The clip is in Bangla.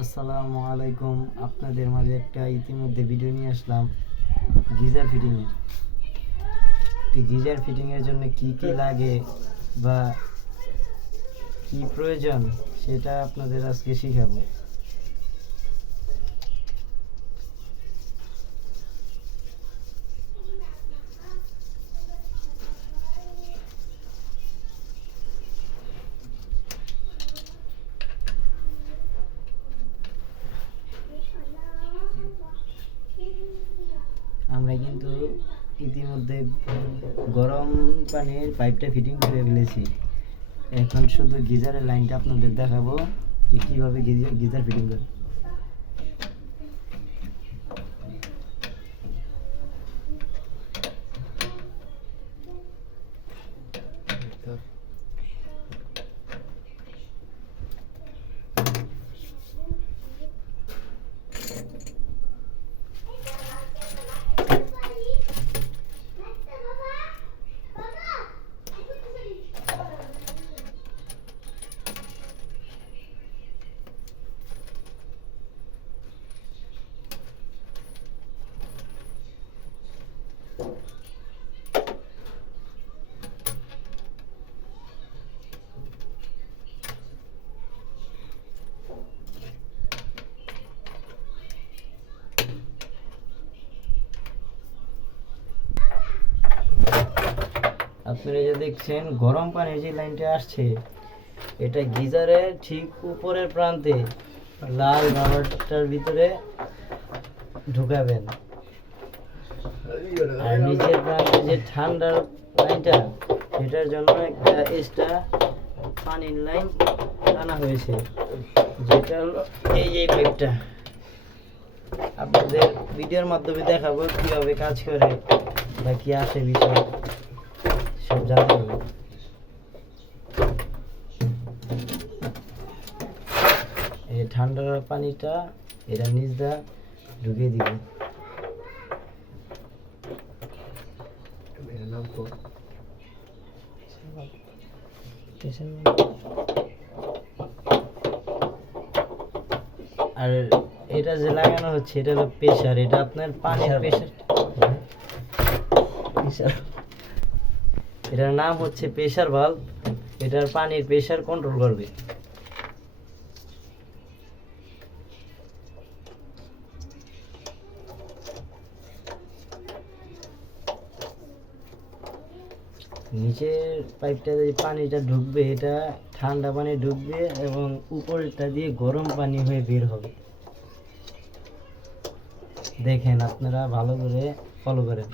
আসসালামু আলাইকুম। আপনাদের মাঝে একটা ইতিমধ্যে ভিডিও নিয়ে আসলাম গিজার ফিটিংয়ের। গিজার ফিটিংয়ের জন্য কি কি লাগে বা কি প্রয়োজন সেটা আপনাদের আজকে শিখাবো। আমরা কিন্তু ইতিমধ্যে গরম পানির পাইপটা ফিটিং করে ফেলেছি। এখন শুধু গিজারের লাইনটা আপনাদের দেখাবো যে কীভাবে গিজার ফিটিং করে। আপনারা যে দেখছেন গরম পানির যে লাইনটা আসছে, এটা গিজারের ঠিক উপরের প্রান্তে লাল রাবারটার ভিতরে ঢুকাবেন। আর নিচের প্রান্তে যে ঠান্ডার লাইনটা, সেটার জন্য একটা এক্সট্রা পানির লাইন টানা হয়েছে, যেটা হলো এই যে পাইপটা। আপনাদের ভিডিওর মাধ্যমে দেখাবো কীভাবে কাজ করে বা কী আসে বিষয় সব জানতে হবে। এই ঠান্ডা পানিটা এটা নিচটা ঢুকিয়ে দিবে। আর এটা যে লাগানো হচ্ছে এটা হলো প্রেসার, এটা আপনার পানির প্রেসার। এটার নাম হচ্ছে প্রেসার ভালভ। এটার পানির প্রেসার কন্ট্রোল করবে। নিচের পাইপটা যে পানিটা ঢুকবে, এটা ঠান্ডা পানি ঢুকবে এবং উপরটা দিয়ে গরম পানি হয়ে বের হবে। দেখেন, আপনারা ভালো করে ফলো করেন।